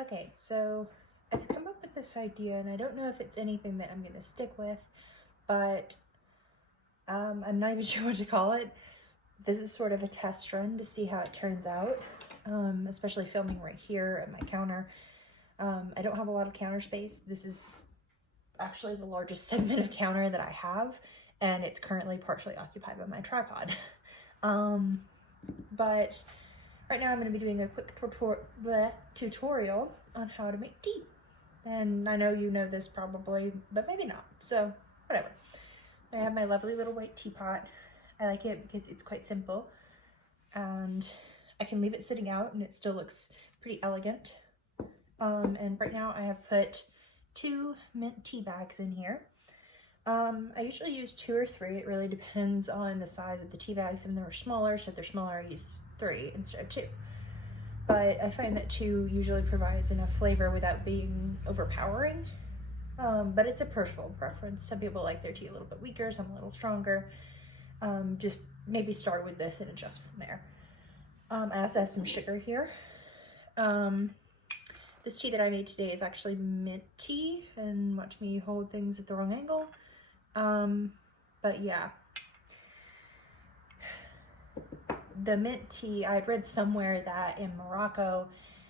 Okay, so I've come up with this idea, and I don't know if it's anything that I'm going to stick with, but I'm not even sure what to call it. This is sort of a test run to see how it turns out, especially filming right here at my counter. I don't have a lot of counter space. This is actually the largest segment of counter that I have, and it's currently partially occupied by my tripod. But right now I'm going to be doing a quick tutorial on how to make tea. And I know you know this probably, but maybe not, so whatever. I have my lovely little white teapot. I like it because it's quite simple, and I can leave it sitting out and it still looks pretty elegant. And right now I have put 2 mint tea bags in here. I usually use 2 or 3. It really depends on the size of the tea bags. Some of them are smaller, so if they're smaller I use 3 instead of 2. But I find that 2 usually provides enough flavor without being overpowering. But it's a personal preference. Some people like their tea a little bit weaker, some a little stronger. Just maybe start with this and adjust from there. I also have some sugar here. This tea that I made today is actually mint tea, and watch me hold things at the wrong angle. But yeah. The mint tea, I had read somewhere that in Morocco,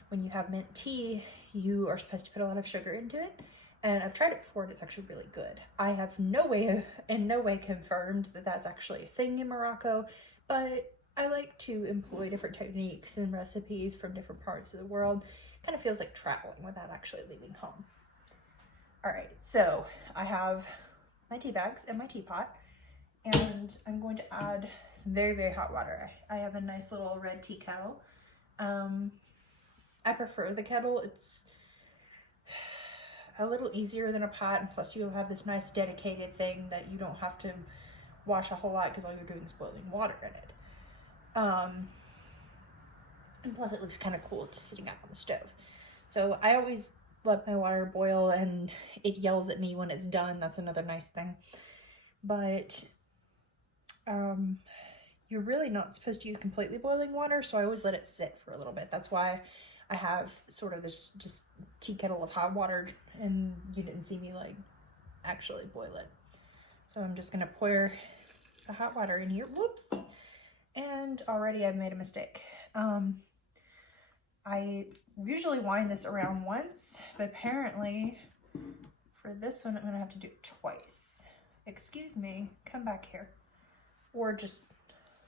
when you have mint tea, you are supposed to put a lot of sugar into it. And I've tried it before and it's actually really good. I have in no way confirmed that that's actually a thing in Morocco, but I like to employ different techniques and recipes from different parts of the world. Kind of feels like traveling without actually leaving home. All right, so I have my tea bags and my teapot, and I'm going to add some very, very hot water. I have a nice little red tea kettle. I prefer the kettle. It's a little easier than a pot, and plus you have this nice dedicated thing that you don't have to wash a whole lot because all you're doing is boiling water in it. And plus it looks kind of cool just sitting out on the stove. So I always let my water boil and it yells at me when it's done. That's another nice thing. But you're really not supposed to use completely boiling water, so I always let it sit for a little bit. That's why I have sort of this just tea kettle of hot water, and you didn't see me like actually boil it. So I'm just gonna pour the hot water in here. Whoops! And already I've made a mistake. I usually wind this around once, but apparently for this one I'm gonna have to do it twice. Excuse me, come back here. Or just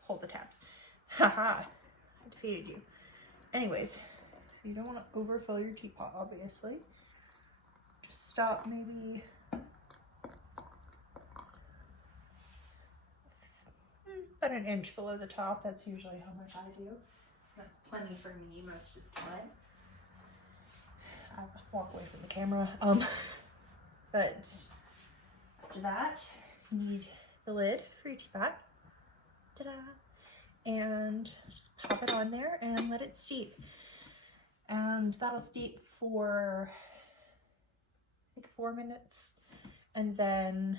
hold the tabs. Haha, I defeated you. Anyways, so you don't want to overfill your teapot, obviously. Just stop maybe about an inch below the top. That's usually how much I do. That's plenty for me most of the time. I walk away from the camera. But after that, you need the lid for your teapot. Ta-da! And just pop it on there and let it steep. And that'll steep for like 4 minutes, and then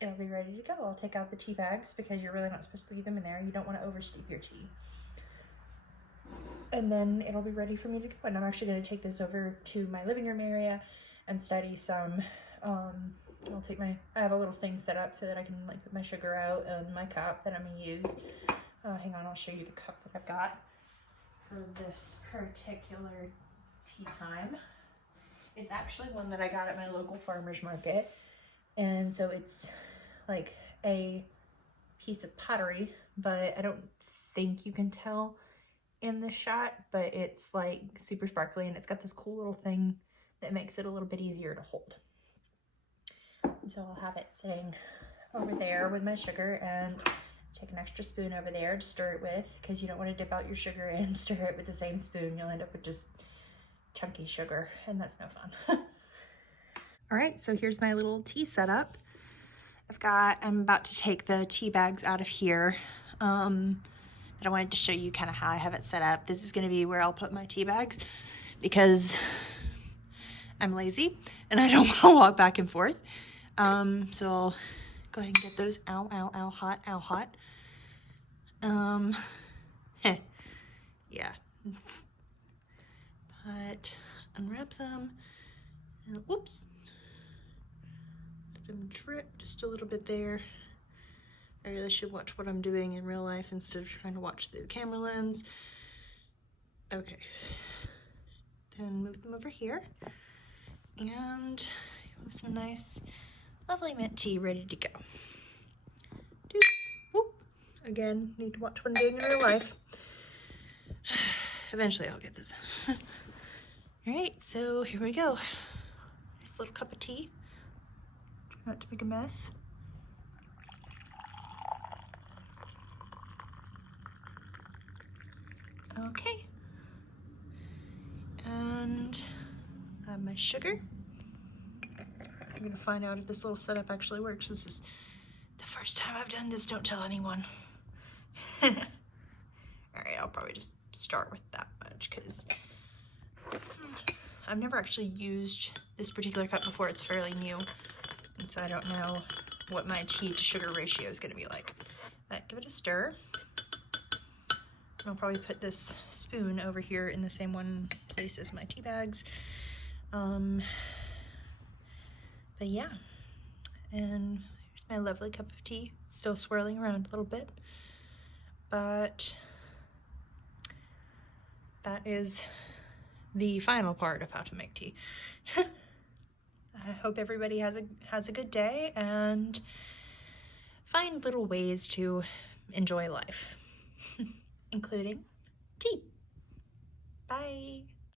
it'll be ready to go. I'll take out the tea bags because you're really not supposed to leave them in there. You don't want to oversteep your tea. And then it'll be ready for me to go. And I'm actually going to take this over to my living room area and study some. I have a little thing set up so that I can like put my sugar out and my cup that I'm going to use. Hang on, I'll show you the cup that I've got for this particular tea time. It's actually one that I got at my local farmer's market. And so it's like a piece of pottery, but I don't think you can tell in the shot, but it's like super sparkly and it's got this cool little thing that makes it a little bit easier to hold. So I'll have it sitting over there with my sugar, and take an extra spoon over there to stir it with, because you don't want to dip out your sugar and stir it with the same spoon. You'll end up with just chunky sugar, and that's no fun. All right, so here's my little tea setup. I'm about to take the tea bags out of here. But I wanted to show you kind of how I have it set up. This is going to be where I'll put my tea bags because I'm lazy and I don't want to walk back and forth. So I'll go ahead and get those ow, hot, yeah. But unwrap them, and whoops, let them drip just a little bit there. I really should watch what I'm doing in real life instead of trying to watch through the camera lens. Okay, then move them over here, and have some nice, lovely mint tea ready to go. Whoop. Again, need to watch what I'm doing in real life. Eventually I'll get this. All right, so here we go. Nice little cup of tea. Try not to make a mess. Okay. And I have my sugar. I'm gonna find out if this little setup actually works. This is the first time I've done this. Don't tell anyone. All right, I'll probably just start with that much because I've never actually used this particular cup before. It's fairly new, and so I don't know what my tea to sugar ratio is gonna be like. But give it a stir. I'll probably put this spoon over here in the same one place as my tea bags. But yeah, and here's my lovely cup of tea. Still swirling around a little bit, but that is the final part of how to make tea. I hope everybody has a good day and find little ways to enjoy life, including tea. Bye.